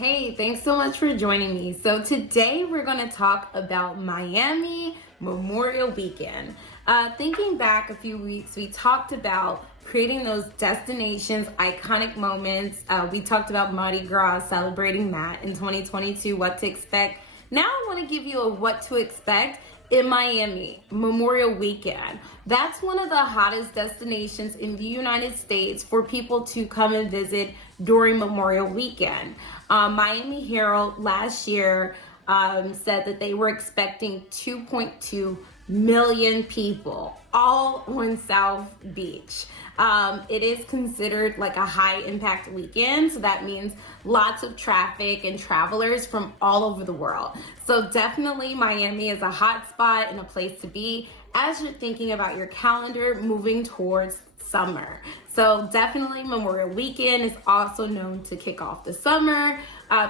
Hey, thanks so much for joining me. So today we're going to talk about Miami Memorial Weekend. Thinking back a few weeks, we talked about creating those destinations, iconic moments. We talked about Mardi Gras, celebrating that in 2022, what to expect. Now I want to give you a what to expect in Miami Memorial Weekend. That's one of the hottest destinations in the United States for people to come and visit during Memorial Weekend. Miami Herald last year said that they were expecting 2.2 million people all on South Beach. It is considered like a high impact weekend, so that means lots of traffic and travelers from all over the world. So definitely Miami is a hot spot and a place to be as you're thinking about your calendar moving towards summer. So definitely Memorial Weekend is also known to kick off the summer.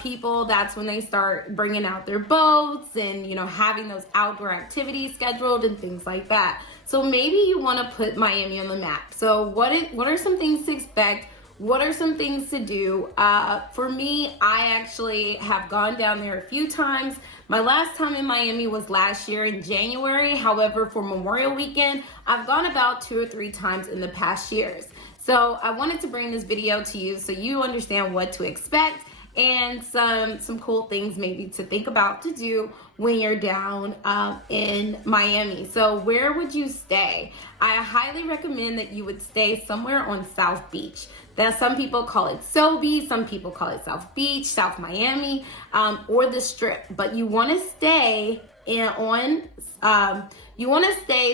People, that's when they start bringing out their boats and, having those outdoor activities scheduled and things like that. So maybe you want to put Miami on the map. So what are some things to expect? What are some things to do? For me, I actually have gone down there a few times. My last time in Miami was last year in January. However, for Memorial Weekend, I've gone about 2 or 3 times in the past years. So I wanted to bring this video to you so you understand what to expect and some cool things maybe to think about to do when you're down in Miami. So where would you stay? I highly recommend that you would stay somewhere on South Beach. That some people call it SoBe, some people call it South Beach, South Miami, or the Strip. But you want to stay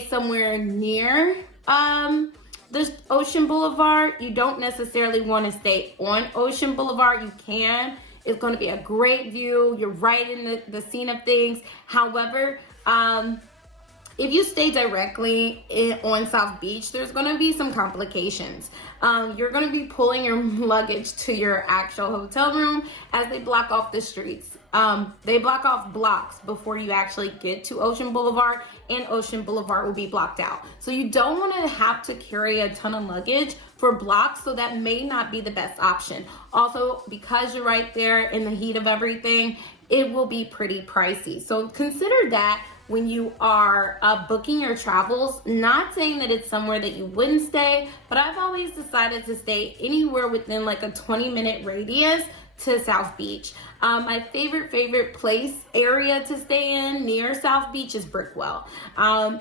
somewhere near the Ocean Boulevard. You don't necessarily want to stay on Ocean Boulevard. You can. It's going to be a great view. You're right in the scene of things. However, if you stay directly on South Beach, there's going to be some complications. You're going to be pulling your luggage to your actual hotel room as they block off the streets. They block off blocks before you actually get to Ocean Boulevard, and Ocean Boulevard will be blocked out. So you don't want to have to carry a ton of luggage for blocks, so that may not be the best option. Also, because you're right there in the heat of everything, it will be pretty pricey. So consider that when you are booking your travels. Not saying that it's somewhere that you wouldn't stay, but I've always decided to stay anywhere within like a 20-minute radius to South Beach. My favorite place area to stay in near South Beach is Brickwell.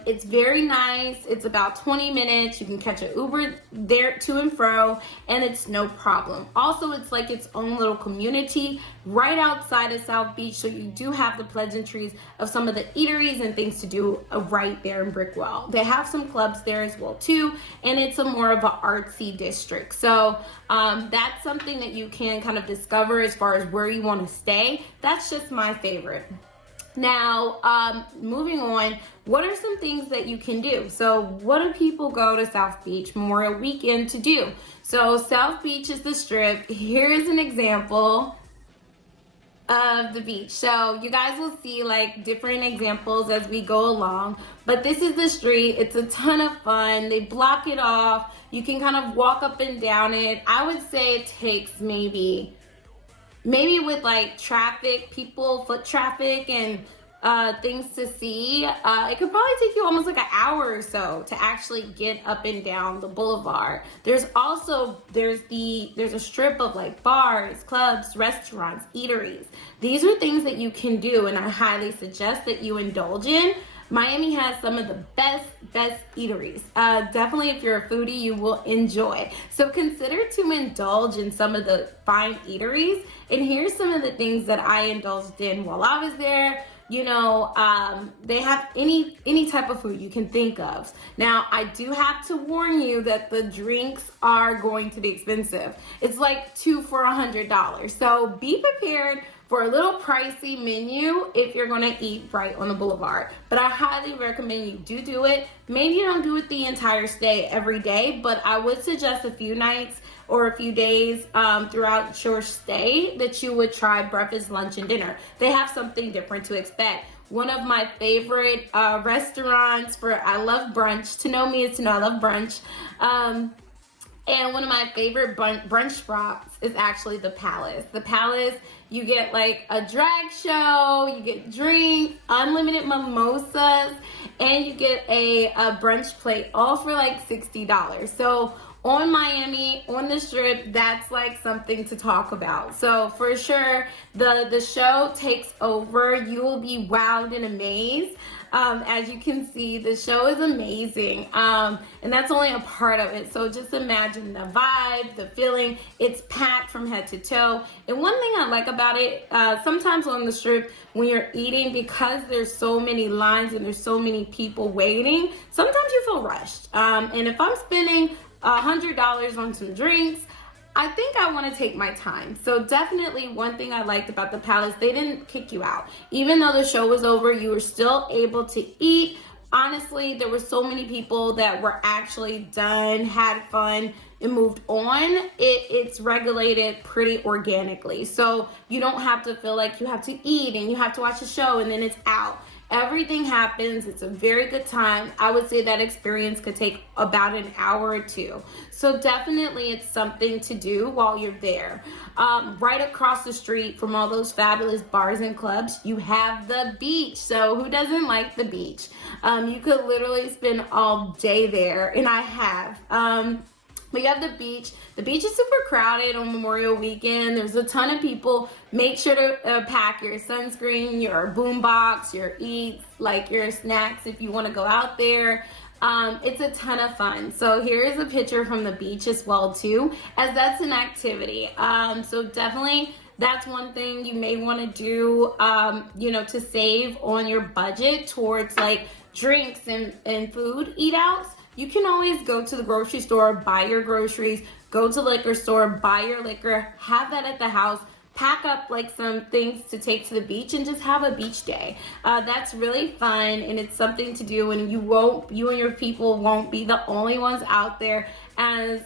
It's very nice. It's about 20 minutes. You can catch an Uber there to and fro, and it's no problem. Also, it's like its own little community right outside of South Beach, so you do have the pleasantries of some of the eateries and things to do right there in Brickwell. They have some clubs there as well too, and it's a more of an artsy district. So that's something that you can kind of discover as far as where you want to stay. That's just my favorite. Now, moving on, what are some things that you can do? So what do people go to South Beach Memorial Weekend to do? So South Beach is the Strip. Here is an example of the beach. So you guys will see like different examples as we go along, but this is the street. It's a ton of fun. They block it off. You can kind of walk up and down it. I would say it takes maybe with like traffic, foot traffic and things to see, it could probably take you almost like an hour or so to actually get up and down the boulevard. There's a strip of like bars, clubs, restaurants, eateries. These are things that you can do, and I highly suggest that you indulge in. Miami has some of the best eateries. Definitely if you're a foodie, you will enjoy. So consider to indulge in some of the fine eateries. And here's some of the things that I indulged in while I was there. They have any type of food you can think of. Now, I do have to warn you that the drinks are going to be expensive. It's like 2 for $100. So be prepared for a little pricey menu if you're gonna eat right on the boulevard. But I highly recommend you do it. Maybe you don't do it the entire stay every day, but I would suggest a few nights or a few days throughout your stay that you would try breakfast, lunch, and dinner. They have something different to expect. One of my favorite restaurants I love brunch. To know me is to know I love brunch. And one of my favorite brunch spots is actually the Palace. The Palace, you get like a drag show, you get drinks, unlimited mimosas, and you get a brunch plate, all for like $60. So on Miami, on the Strip, that's like something to talk about. So for sure, the show takes over. You will be wowed and amazed. As you can see, the show is amazing, and that's only a part of it. So just imagine the vibe, the feeling. It's packed from head to toe. And one thing I like about it, sometimes on the Strip, when you're eating, because there's so many lines and there's so many people waiting, sometimes you feel rushed. And if I'm spending $100 on some drinks, I think I want to take my time. So definitely one thing I liked about the Palace, they didn't kick you out. Even though the show was over, you were still able to eat. Honestly, there were so many people that were actually done, had fun, and moved on. It's regulated pretty organically. So you don't have to feel like you have to eat and you have to watch the show and then it's out. Everything happens. It's a very good time. I would say that experience could take about an hour or two. So definitely it's something to do while you're there. Right across the street from all those fabulous bars and clubs, you have the beach. So who doesn't like the beach? You could literally spend all day there, and I have. We have the beach. The beach is super crowded on Memorial Weekend. There's a ton of people. Make sure to pack your sunscreen, your boombox, your eats, like your snacks if you want to go out there. It's a ton of fun. So here is a picture from the beach as well too, as that's an activity. So definitely that's one thing you may want to do, to save on your budget towards like drinks and food eat outs. You can always go to the grocery store, buy your groceries, go to the liquor store, buy your liquor, have that at the house, pack up like some things to take to the beach and just have a beach day. That's really fun, and it's something to do, and you and your people won't be the only ones out there, as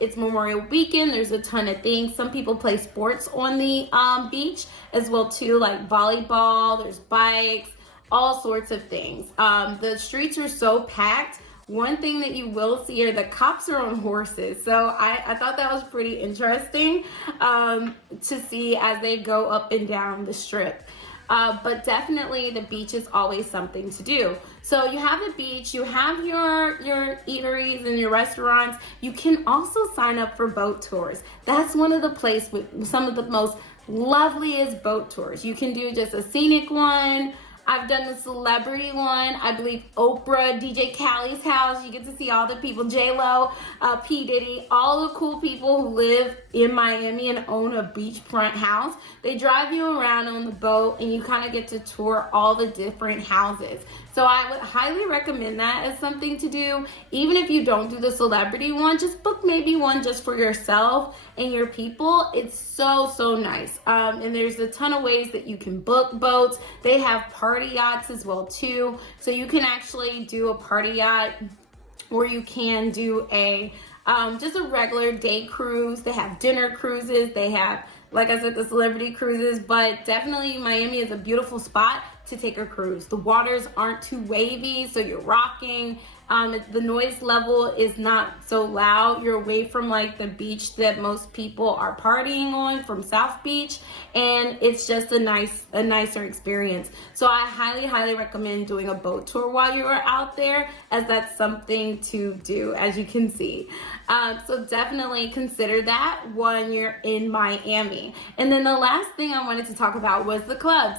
it's Memorial Weekend. There's a ton of things. Some people play sports on the beach as well too, like volleyball, there's bikes, all sorts of things. The streets are so packed. One thing that you will see are the cops are on horses. So I thought that was pretty interesting to see as they go up and down the Strip. But definitely the beach is always something to do. So you have the beach, you have your eateries and your restaurants. You can also sign up for boat tours. That's one of the places with some of the most loveliest boat tours. You can do just a scenic one. I've done the celebrity one. I believe Oprah, DJ Khaled's house. You get to see all the people, J-Lo, P. Diddy, all the cool people who live in Miami and own a beachfront house. They drive you around on the boat and you kind of get to tour all the different houses. So I would highly recommend that as something to do. Even if you don't do the celebrity one, just book maybe one just for yourself and your people. It's so, so nice. And there's a ton of ways that you can book boats. They have party yachts as well too. So you can actually do a party yacht, or you can do a just a regular day cruise. They have dinner cruises. They have, like I said, the celebrity cruises. But definitely Miami is a beautiful spot to take a cruise. The waters aren't too wavy, so you're rocking. The noise level is not so loud. You're away from like the beach that most people are partying on from South Beach, and it's just a nicer experience. So I highly recommend doing a boat tour while you are out there, as that's something to do, as you can see. So definitely consider that when you're in Miami. And then the last thing I wanted to talk about was the clubs.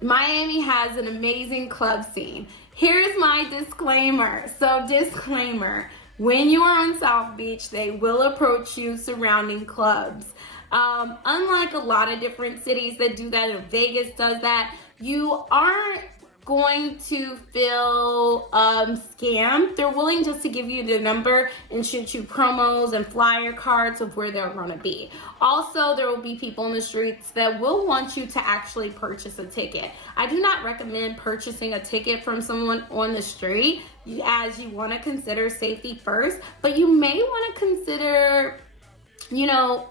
Miami has an amazing club scene. Here's my disclaimer. So disclaimer, when you are on South Beach, they will approach you surrounding clubs. Unlike a lot of different cities that do that, or Vegas does that, you aren't going to feel scammed. They're willing just to give you the number and shoot you promos and flyer cards of where they're going to be. Also, there will be people in the streets that will want you to actually purchase a ticket. I do not recommend purchasing a ticket from someone on the street, as you want to consider safety first, but you may want to consider,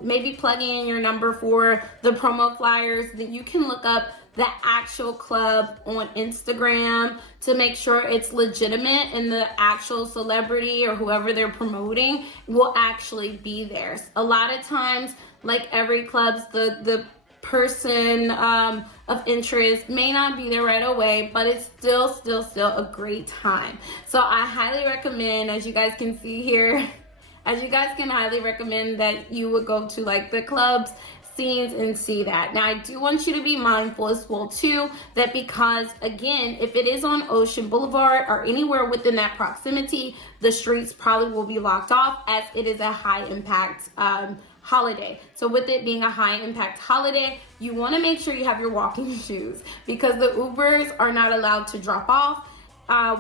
maybe plugging in your number for the promo flyers. That you can look up the actual club on Instagram to make sure it's legitimate and the actual celebrity or whoever they're promoting will actually be there. A lot of times, like every club's, the person of interest may not be there right away, but it's still a great time. So I highly recommend, as you guys can see here, highly recommend that you would go to like the clubs scenes and see that. Now I do want you to be mindful as well too, that because again, if it is on Ocean Boulevard or anywhere within that proximity, the streets probably will be locked off as it is a high impact holiday. So with it being a high impact holiday, you want to make sure you have your walking shoes, because the Ubers are not allowed to drop off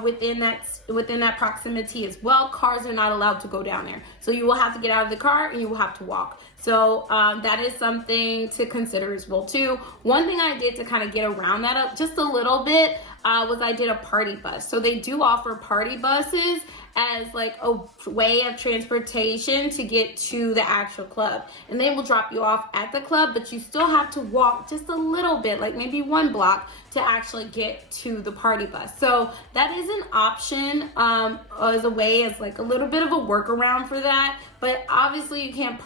within that proximity as well. Cars are not allowed to go down there. So you will have to get out of the car and you will have to walk. So that is something to consider as well too. One thing I did to kind of get around that up just a little bit was I did a party bus. So they do offer party buses as like a way of transportation to get to the actual club, and they will drop you off at the club, but you still have to walk just a little bit, like maybe 1 block, to actually get to the party bus. So that is an option as a way, as like a little bit of a workaround for that. But obviously you can't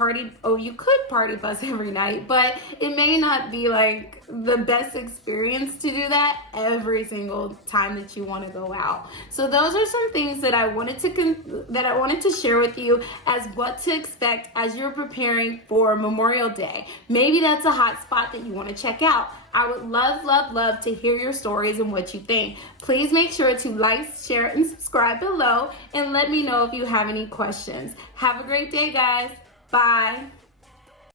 you could party bus every night, but it may not be like the best experience to do that every single time that you want to go out. So those are some things that I wanted to share with you as what to expect as you're preparing for Memorial Day. Maybe that's a hot spot that you want to check out. I would love to hear your stories and what you think. Please make sure to like, share, and subscribe below, and let me know if you have any questions. Have a great day, guys. Bye.